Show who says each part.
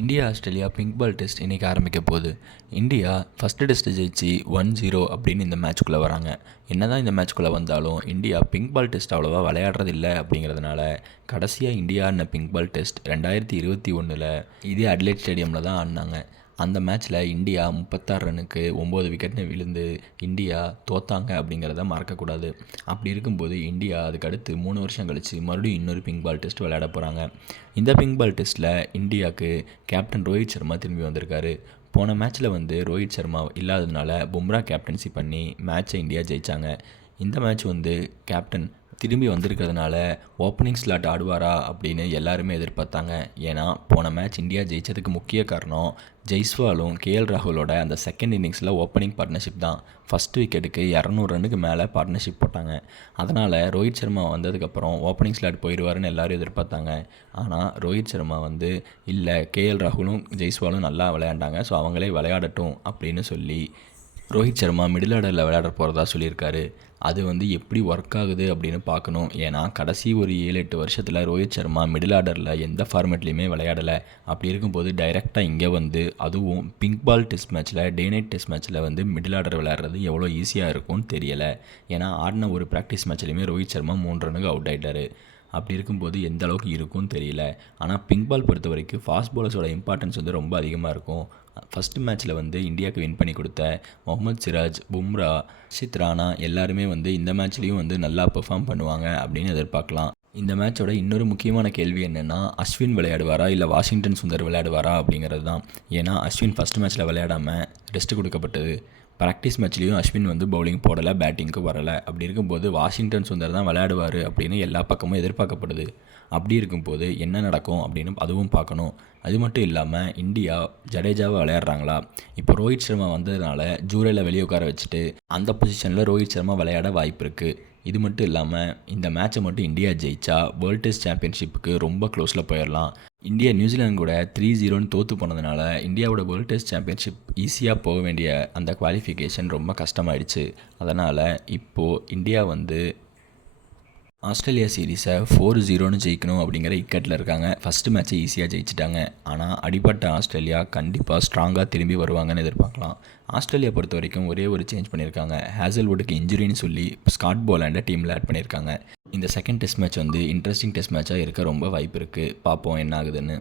Speaker 1: India Australia pink ball test இன்றைக்கி ஆரம்பிக்க போகுது. இந்தியா ஃபஸ்ட்டு டெஸ்ட் ஜெயிச்சு ஒன் ஜீரோ அப்படின்னு இந்த மேட்ச்குள்ளே வராங்க. என்ன தான் இந்த மேட்ச்குள்ளே வந்தாலும் இந்தியா பிங்க் பால் டெஸ்ட் அவ்வளோவா விளையாடுறது இல்லை அப்படிங்கிறதுனால கடைசியாக இந்தியா ஆடின பிங்க் பால் டெஸ்ட் ரெண்டாயிரத்தி இருபத்தி ஒன்றில் இதே அட்லைட் ஸ்டேடியமில் தான் ஆடினாங்க. அந்த மேட்ச்சில் இந்தியா முப்பத்தாறு ரன்னுக்கு ஒம்பது விக்கெட்னு விழுந்து இந்தியா தோத்தாங்க அப்படிங்கிறத மறக்கக்கூடாது. அப்படி இருக்கும்போது இந்தியா அதுக்கடுத்து மூணு வருஷம் கழித்து மறுபடியும் இன்னொரு பிங்க் பால் டெஸ்ட் விளையாட போகிறாங்க இந்த பிங்க் பால் டெஸ்ட்டில் இந்தியாவுக்கு கேப்டன் ரோஹித் சர்மா திரும்பி வந்திருக்காரு. போன மேட்ச்சில் வந்து ரோஹித் சர்மா இல்லாததுனால பும்ரா கேப்டன்சி பண்ணி மேட்ச்சை இந்தியா ஜெயித்தாங்க இந்த மேட்ச் வந்து கேப்டன் திரும்பி வந்திருக்கிறதுனால ஓப்பனிங் ஸ்லாட் ஆடுவாரா அப்படின்னு எல்லாருமே எதிர்பார்த்தாங்க. ஏன்னா போன மேட்ச் இந்தியா ஜெயித்ததுக்கு முக்கிய காரணம் ஜெய்ஸ்வாலும் கேஎல் ராகுலோட அந்த செகண்ட் இன்னிங்ஸில் ஓப்பனிங் பார்ட்னர்ஷிப் தான். ஃபஸ்ட் விக்கெட்டுக்கு இரநூறு ரன்னுக்கு மேலே பார்ட்னர்ஷிப் போட்டாங்க. அதனால் ரோஹித் சர்மா வந்ததுக்கப்புறம் ஓப்பனிங் ஸ்லாட் போயிடுவாருன்னு எல்லோரும் எதிர்பார்த்தாங்க. ஆனால் ரோஹித் சர்மா வந்து இல்லை கேஎல் ராகுலும் ஜெய்ஸ்வாலும் நல்லா விளையாண்டாங்க ஸோ அவங்களே விளையாடட்டும் அப்படின்னு சொல்லி ரோஹித் சர்மா மிடில் ஆர்டரில் விளையாட போகிறதா சொல்லியிருக்காரு. அது வந்து எப்படி ஒர்க் ஆகுது அப்படின்னு பார்க்கணும். ஏன்னா கடைசி ஒரு ஏழு எட்டு வருஷத்தில் ரோஹித் சர்மா மிடில் ஆர்டரில் எந்த ஃபார்மேட்லேயுமே விளையாடலை. அப்படி இருக்கும்போது டைரெக்டாக இங்கே வந்து அதுவும் பிங்க் பால் டெஸ்ட் மேட்ச்சில் டே நைட் டெஸ்ட் மேட்ச்சில் வந்து மிடில் ஆர்டர் விளையாடுறது எவ்வளோ ஈஸியாக இருக்கும்னு தெரியலை. ஏன்னா ஆடின ஒரு ப்ராக்டிஸ் மேட்ச்லேயுமே ரோஹித் சர்மா மூன்று ரனுக்கு அவுட் ஆகிட்டார் அப்படி இருக்கும்போது எந்த அளவுக்கு இருக்கும்னு தெரியல. ஆனால் பிங்க் பால் பொறுத்த வரைக்கும் ஃபாஸ்ட் பாலர்ஸோட இம்பார்ட்டன்ஸ் வந்து ரொம்ப அதிகமாக இருக்கும். ஃபஸ்ட்டு மேட்ச்சில் வந்து இந்தியாவுக்கு வின் பண்ணி கொடுத்த முகமது சிராஜ் பும்ரா ஷித் ராணா எல்லாருமே வந்து இந்த மேட்ச்லேயும் வந்து நல்லா பெர்ஃபார்ம் பண்ணுவாங்க அப்படின்னு எதிர்பார்க்கலாம். இந்த மேட்சோட இன்னொரு முக்கியமான கேள்வி என்னென்னா அஸ்வின் விளையாடுவாரா இல்லை வாஷிங்டன் சுந்தர் விளையாடுவாரா அப்படிங்கிறது தான் ஏன்னா அஸ்வின் ஃபஸ்ட் மேட்ச்சில் விளையாடாமல் ரெஸ்ட் கொடுக்கப்பட்டது. ப்ராக்டிஸ் மேட்ச்லேயும் அஸ்வின் வந்து பவுலிங் போடலை பேட்டிங்க்கு வரலை. அப்படி இருக்கும்போது வாஷிங்டன் சுந்தர் தான் விளையாடுவார் அப்படின்னு எல்லா பக்கமும் எதிர்பார்க்கப்படுது. அப்படி இருக்கும்போது என்ன நடக்கும் அப்படின்னு அதுவும் பார்க்கணும். அது மட்டும் இல்லாமல் இந்தியா ஜடேஜாவை விளையாடுறாங்களா? இப்போ ரோஹித் சர்மா வந்ததுனால ஜூலையில் வெளியே உட்கார வச்சுட்டு அந்த பொசிஷனில் ரோஹித் சர்மா விளையாட வாய்ப்பு இருக்குது இது மட்டும் இல்லாமல் இந்த மேட்ச்சை மட்டும் இந்தியா ஜெயிச்சா வேர்ல்டு டெஸ்ட் சாம்பியன்ஷிப்புக்கு ரொம்ப க்ளோஸில் போயிடலாம் இந்தியா நியூசிலாந்து கூட த்ரீ ஜீரோன்னு தோற்று போனதுனால இந்தியாவோட வேர்ல்டு டெஸ்ட் சாம்பியன்ஷிப் ஈஸியாக போக வேண்டிய அந்த குவாலிஃபிகேஷன் ரொம்ப கஷ்டமாயிடுச்சு. அதனால் இப்போது இந்தியா வந்து ஆஸ்திரேலியா சீரீஸை ஃபோர் ஜீரோன்னு ஜெயிக்கணும் அப்படிங்கிற இக்கட்டில் இருக்காங்க. ஃபஸ்ட்டு மேட்ச்சை ஈஸியாக ஜெயிச்சிட்டாங்க. ஆனால் அடிப்பட்ட ஆஸ்திரேலியா கண்டிப்பாக ஸ்ட்ராங்காக திரும்பி வருவாங்கன்னு எதிர்பார்க்கலாம். ஆஸ்திரேலியா பொறுத்த வரைக்கும் ஒரே ஒரு சேஞ்ச் பண்ணியிருக்காங்க. ஹேசல்வுட்டுக்கு இன்ஜுரின்னு சொல்லி ஸ்காட் போலாண்டை டீமில் ஆட் பண்ணியிருக்காங்க. இந்த செகண்ட் டெஸ்ட் மேட்ச் வந்து இன்ட்ரெஸ்டிங் டெஸ்ட் மேட்சாக இருக்க ரொம்ப வாய்ப்பு இருக்குது பார்ப்போம் என்ன ஆகுதுன்னு.